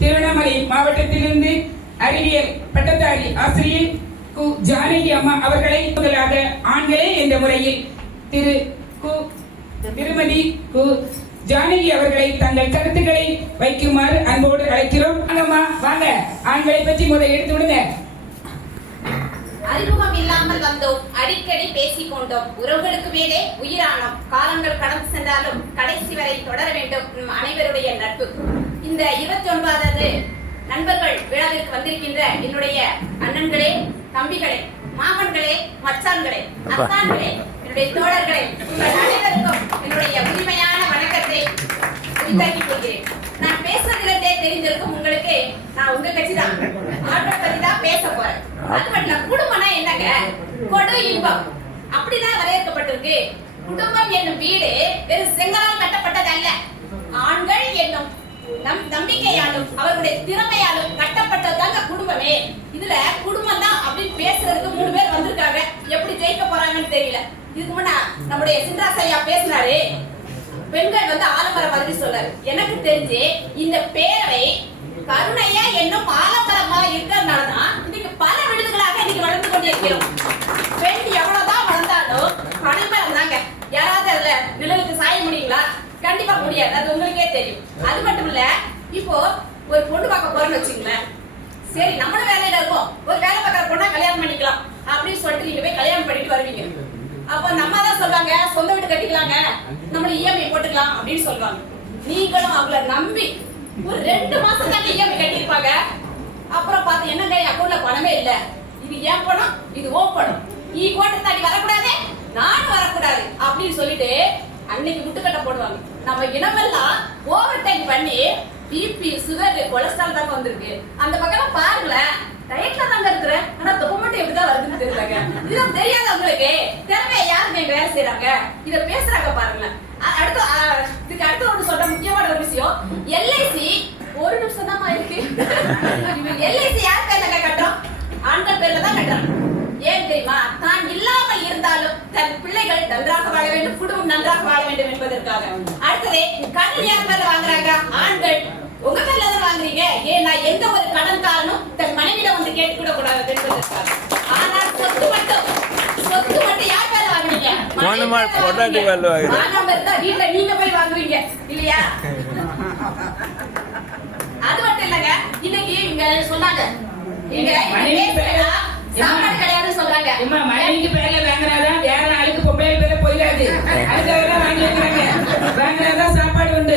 திருவண்ணாமலை மாவட்டத்திலிருந்து அறிவியல் பட்டதாரி ஆசிரியர் கு ஜானகி அம்மா அவர்களை முதலாக ஆண்களே என்ற முறையில் திருமதி கு ஜானகி அவர்களை தங்கள் கருத்துக்களை வைக்குமாறு அன்போடு அழைக்கிறோம். வாங்க, ஆண்களை பற்றி முதல் எடுத்து விடுங்க. அறிமுகம் இல்லாமல் வந்தோம், அடிக்கடி பேசிக் கொண்டோம், உறவுகளுக்கு மேலே உயிரானோம். காலங்கள் கடந்து சென்றாலும் கடைசி வரை தொடர வேண்டும் அனைவருடைய நட்பு. இந்த 29வது நண்பர்கள் விழாவிற்கு வந்திருக்கின்ற என்னுடைய அண்ணன்களே, தம்பிகளே, மாமன்களே, மச்சான்களே, அத்தான்களே, என்னுடைய தோழர்களே, உங்கள் அனைவருக்கும் என்னுடைய உரிமையான வணக்கத்தை உரித்தாக்கிக் கொள்கிறேன். நான் பேசுறதுலே தெரிஞ்சிருக்கும் உங்களுக்கு, நான் உங்க கட்சி தான் பத்தி தான் பேச போறேன். அது மட்டும் குடும்பம்னா என்னங்க? கொடு இன்பம் அப்படிதான் வரையறுக்கப்பட்டிருக்கு. குடும்பம் என்னும் வீடு வெறும் செங்கலால் கட்டப்பட்டது அல்ல, ஆண்கள் என்னும் நம் நம்பிக்கையாலும் அவர்களுடைய திறமையாலும் கட்டப்பட்டதுதாங்க குடும்பமே. இதுல குடும்பம் தான் அப்படின்னு பேசுறதுக்கு 3 பேர் வந்திருக்காங்க. எப்படி ஜெயிக்க போறாங்கன்னு தெரியல. இதுக்கு முன்னா நம்முடைய சின்ராஸ் ஐயா பேசினாரு, பெண்கள் ஆலமரம் மாதிரி சொன்னாரு. எனக்கு தெரிஞ்சு இந்த பேரவை கருணையா என்னும் ஆலமரமா இருக்கிறதுனாலதான் இன்னைக்கு பல விடுதலாக இன்னைக்கு வளர்ந்து கொண்டிருக்கிறோம். பெண் எவ்வளவுதான் வளர்ந்தாலும் பனைமரம் தாங்க. யாராவது அதுல நிழலுக்கு சாய முடியுங்களா? கண்டிப்பா முடியாது, அது உங்களுக்கே தெரியும். அது மட்டும் இல்ல, இப்போ ஒரு பொண்ணு பார்க்க போறோம்னு வச்சுங்களேன், சரி நம்மளும் வேலையில இருக்கோம், ஒரு வேலை பார்க்கற பொண்ணா கல்யாணம் பண்ணிக்கலாம் அப்படின்னு சொல்லிட்டு நீங்க போய் கல்யாணம் பண்ணிட்டு வருவீங்க. அப்ப நம்ம தான் சொல்றாங்க, சொந்த வீடு கட்டிக்கலாங்க, நம்மள இஎம்ஐ போட்டுக்கலாம் அப்படின்னு சொல்றாங்க. நீங்களும் அவங்கள நம்பி ஒரு 2 மாசம் தான் இஎம்ஐ கட்டிருப்பாங்க. அப்புறம் பார்த்து என்னங்க அக்கௌண்ட்ல பணமே இல்ல, இது ஏன் பணம், இது ஓ பணம், ஈ கோட்டை தாண்டி வரக்கூடாது, நானும் வரக்கூடாது அப்படின்னு சொல்லிட்டு அன்னைக்கு முட்டுக்கட்டை போடுவாங்க. நம்ம இனமெல்லாம் ஓவர் டைம் பண்ணி பிபி, சுகர், கொலஸ்ட்ரால் தான் வந்திருக்கு. அந்த பக்கம் பாருங்களேன், டயட்ல தாங்க இருக்கிறேன், ஆனா தொப்பை மட்டும் எப்படிதான் வருதுன்னு தெரியலங்க. இது தெரியாத உங்களுக்கு திறமைய யாருமே வேலை செய்யறாங்க, இத பேசுறாங்க பாருங்களேன். இதுக்கு அடுத்து ஒண்ணு சொல்ற முக்கியமான ஒரு விஷயம், எல்ஐசி ஒரு நிமிஷம் தான் இருக்கு. எல்ஐசி யார் பேர்ல கட்டுறோம்? ஆண்கள் பேர்ல தான் கட்டுறோம். ஏன் தெரியுமா? தான் இல்லாமல் இருந்தாலும் தன் பிள்ளைகள் நன்றாக வாழ வேண்டும், குடும்பம் நன்றாக வாழ வேண்டும் என்பதற்காக. அடுத்தது கடன் யார் பேர்ல வாங்குறாங்க? ஆண்கள். உங்க பேர்ல தான் வாங்குறீங்க. ஏன்னா எந்த ஒரு கடன்காரனும் தன் மனைவியிடம் வந்து கேட்டுக்கூட கூடாது என்பதற்காக. ஆனா சொத்து மட்டும் யார் பேர்ல வாங்குறீங்க? வீட்டுல நீங்க போய் வாங்குவீங்க இல்லையா? அது மட்டும் இல்லங்க, இன்னைக்கு இங்க சொன்னாங்க, சாப்பாடு கிடையாதுன்னு சொல்றாங்க. மனைவிக்கு பேர்ல வாங்குறாதான் வேற ஆளுக்கு பொம்பளை பேர்ல போயிடாது, அதுக்காக வாங்கி வைக்கிறாங்க. வாங்குறாதான் சாப்பாடு உண்டு.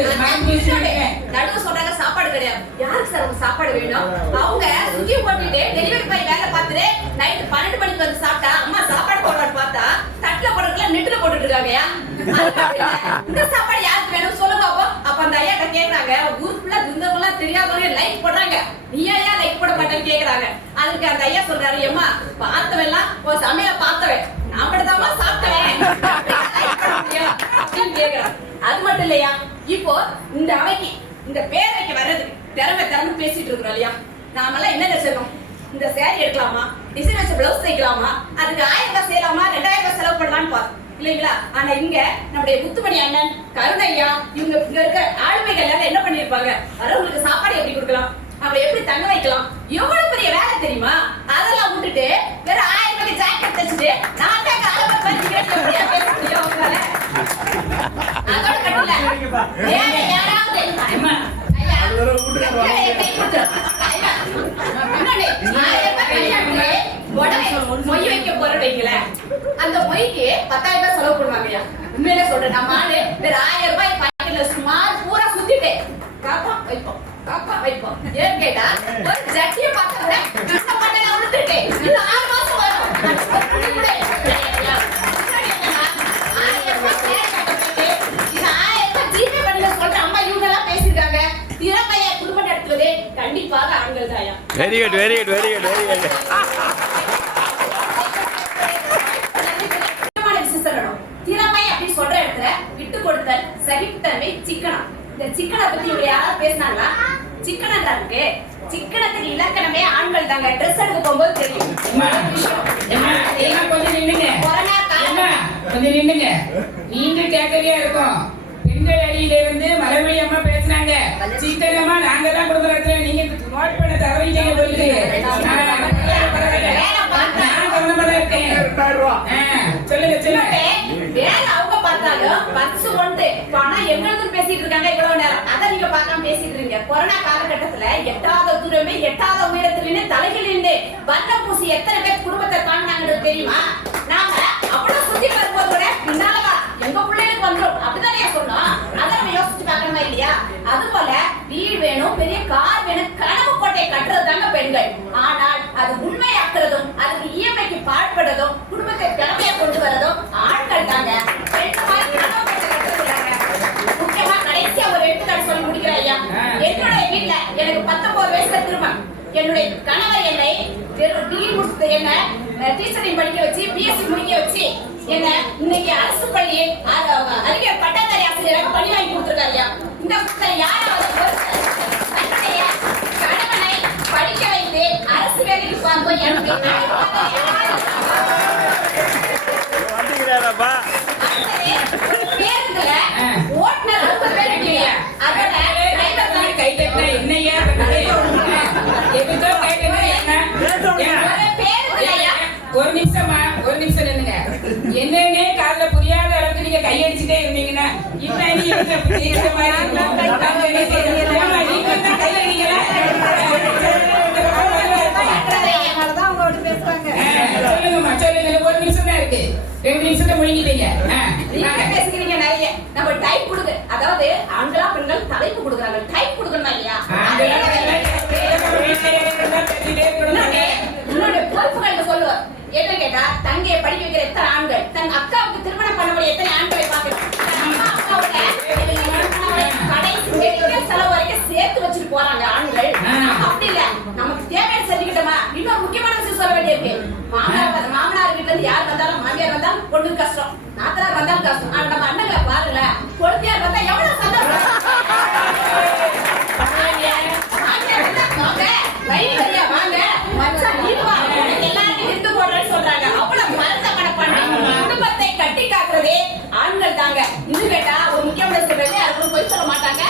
நடுவு சொல்றாங்க சாப்பாடு கிடையாது. யாருக்கு சார் உங்க சாப்பாடு வேணும்? அவங்க சுத்தி போட்டுட்டு டெலிவரி பாய் வேலை பார்த்துட்டு நைட்டு 12 மணிக்கு வந்து சாப்பிட்டா அம்மா சாப்பாடு போடுறான்னு பார்த்தா தட்டுல போடுறதுல நெட்டுல போட்டுட்டு இருக்காங்கயா. இந்த சாப்பாடு யாருக்கு வேணும் சொல்லுங்க பாப்போம். அப்ப அந்த ஐயா கேக்குறாங்க, ஊருக்குள்ள இருந்தவங்க தெரியாதவங்க லைக் போடுறாங்க, நீ ஏன் லைக் போட மாட்டேன்னு கேக்குறாங்க. அதுக்கு அந்த ஐயா சொல்றாரு, ஏமா பார்த்தவெல்லாம் ஒரு சமையல பார்த்தவன், நான் படுத்தாம சாப்பிட்டவன் அப்படின்னு கேக்குறான். அது மட்டும் இல்லையா, இப்போ இந்த அவைக்கு இந்த பேரைக்கு வர்றதுக்கு திறமை பேசிட்டு இருக்கிறோம் இல்லையா, நாமெல்லாம் என்ன செய்யணும்? இந்த சேரீ எடுக்கலாமா, டிசைன் வச்ச பிளவுஸ் தைக்கலாமா, அதுக்கு 1000 ரூபாய் செய்யலாமா, 2000 ரூபாய் செலவு பண்ணலாம்னு பாரு இல்லைங்களா? ஆனா இங்க நம்முடைய முத்துமணி அண்ணன், கருணையா, இவங்க இங்க இருக்க ஆளுமைகள் எல்லாரும் என்ன பண்ணிருப்பாங்க? வரவங்களுக்கு சாப்பாடு எப்படி கொடுக்கலாம், அவளை எப்படி தங்க வைக்கலாம், எவ்வளவு பெரிய வேலை தெரியுமா? அதெல்லாம் விட்டுட்டு வேற 1000 ரூபாய்க்கு ஜாக்கெட் தச்சுட்டு நான் தான் காலமா பேச முடியும் உங்களால. அதோட கட்டல யாராவது மொய் வைக்க போறீங்கள, அந்த மொய்க்கு 10,000 ரூபாய் செலவு பண்ணுவாங்கயா. உண்மையிலே சொல்றேன், நம்ம ஆளு வேற 1000 ரூபாய் பாக்கெட்ல சுமார் பூரா சுத்திட்டு காப்பா வைப்போம் ஏன் கேட்டா ஒரு ஜட்டியை பார்த்த கூட கஷ்டப்பட்டேன் விட்டுட்டேன். இது 6 மாசம் வரும். ஜிபே பண்ண சொல்ற அம்மா இவங்க எல்லாம் பேசிருக்காங்க. திறமையை குடும்பம் நடத்துவதே கண்டிப்பாக ஆண்கள் தாயா. Very good. திறமை அப்படி சொல்ற இடத்துல விட்டு கொடுத்தல், சகிப்புத்தன்மை, சிக்கனம். இந்த சிக்கனை பத்தி இவங்க யாராவது பேசினாங்களா? சிக்கனன்றாருக்கு சிக்கனத்துக்கு இலக்கணமே ஆண்கள் தாங்க. ட்ரெஸ் எடுக்க போகும்போது தெரியும். கொஞ்சம் நின்னுங்க, நீங்க கேட்கவே இருக்கும். பெண்கள் அணியில இருந்து மலர்வழி அம்மா பேசுனாங்க. சித்தனமா நாங்க தான் கொடுக்குறோம். நீங்க நோட் பண்ண தரவையும் செய்ய போயிட்டு நான் கவனமா தான் இருக்கேன். சொல்லுங்க சொல்லுங்க. வேலை அவங்க பார்த்தாலும் பர்ஸ் ஒன்று பணம் எங்களுக்கும் பேசிட்டு இருக்காங்க இவ்வளவு நேரம். அதை நீங்க பார்க்காம பேசிட்டு இருக்கீங்க. கொரோனா காலகட்டத்துல எட்டாவது தூரமே எட்டாவது உயரத்துல தலைகள் நின்று வண்ண பூசி எத்தனை பேர் குடும்பத்தை தாங்கினாங்கன்னு தெரியுமா? நாம அவ்வளவு சுத்தி வரும்போது கூட பின்னாலவா எங்க பிள்ளைகளுக்கு வந்துடும் அப்படித்தானே சொன்னோம். அதை நம்ம யோசிச்சு பார்க்கணுமா இல்லையா? அது போல வீடு வேணும், பெரிய கார் வேணும், கனவு கோட்டை கட்டுறது தாங்க பெண்கள். ஆனால் அது உண்மையாக்குறதும் அதுக்கு இஎம்ஐக்கு பாடுபடுறதும் குடும்பத்தை திறமையா கொண்டு வரதும் ஆண்கள் தாங்க. முக்கியமா கடைசியா ஒரு எடுத்துக்காட்டு சொல்லி முடிக்கிறேன் ஐயா. என்னுடைய வீட்டுல எனக்கு 19 வயசுல திருமணம். என்னுடைய கணவர் என்னை டிகிரி முடிச்சு என்ன டீச்சரிங் படிக்க வச்சு பிஎஸ்சி முடிக்க வச்சு என்ன இன்னைக்கு அரசு பள்ளி அதிக பட்டதாரி ஆசிரியராக பணி வாங்கி கொடுத்துருக்காரு ஐயா. இந்த யாராவது தன்னுடைய கணவனை படிக்க வைத்து அரசு வேலைக்கு பார்ப்போம் எனக்கு பேருந்துல ஓட்டுநர் 60 பேர் இல்லையா? அதோட கை தட்டினா என்னையா எதுக்கோ கை தட்டினா என்ன? பேருந்துலையா ஒரு நிமிஷமா, ஒரு நிமிஷம் நின்னுங்க. என்னன்னே காதுல புரியாத அளவுக்கு நீங்க கையடிச்சுட்டே இருந்தீங்கன்னா இப்ப நீங்க பேசுற மாதிரி இருக்கும். நாங்க என்ன செய்யறது? ஆமா, நீங்க தான் கையடிங்களா? சொல்லுங்கம்மா சொல்லுங்க. ஒரு நிமிஷம் தான் இருக்கு. 2 நிமிஷத்தை முழுங்கிட்டீங்க. நீங்க பேசுறீங்க நிறைய. நம்ம டைப் கொடுங்க. அதாவது ஆண்களா பெண்கள் தலைப்பு கொடுக்குறாங்க. டைப் கொடுக்கணுமா இல்லையா? இன்னொரு பொறுப்புகள் சொல்லுவார். என்ன கேட்டா தங்கையை படிக்க வைக்கிற எத்தனை ஆண்கள், தன் அக்காவுக்கு திருமணம் பண்ணக்கூடிய எத்தனை ஆண்களை பார்க்கணும். கடைசி மெடிக்கல் செலவு வரைக்கும் சேர்த்து வச்சுட்டு போறாங்க ஆண்கள். அப்படி இல்ல, நமக்கு தேவையை செஞ்சுக்கிட்டோமா. இன்னொரு முக்கியமான விஷயம் சொல்ல வேண்டியிருக்கு. மாமனார் வீட்டுல இருந்து யார் வந்தாலும், மாமியார் வந்தாலும் பொண்ணு கஷ்டம், நாத்தனார் வந்தாலும் கஷ்டம். ஆனா நம்ம அண்ணங்களை பாருங்க, கொழுந்தியார் வந்தா எவ்வளவு சந்தோஷம். வழி வழியா வாங்க மச்சான் நீவா எல்லாரும் இருந்து போடுறேன்னு சொல்றாங்க. அவ்வளவு மருந்தமன பண்ணி குடும்பத்தை கட்டி காக்குறதே ஆண்கள் தாங்க. இது கேட்டா ஒரு முக்கியமான சொல்றது யாரும் போய் சொல்ல மாட்டாங்க.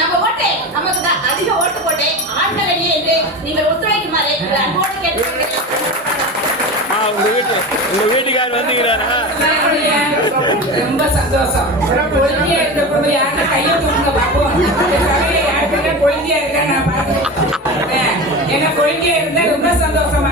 நம்ம ஓட்டு நமக்கு தான் அதிக ஓட்டு போட்டு ஆண்கள் அணியே என்று நீங்கள் ஒத்துழைக்குமாறு அன்போடு கேட்டுக்கொள்கிறேன். உங்க வீட்டுக்காரர் வந்துக்கிறாரா? ரொம்ப சந்தோஷம். கொழுந்தியா இருக்கிற யாருன்னா கையை தூக்குங்க பார்ப்போம். யாருக்குன்னா கொழுந்தியா இருக்கா நான் பாக்குறேன். ஏன்னா கொழுந்தியா இருந்தா ரொம்ப சந்தோஷமா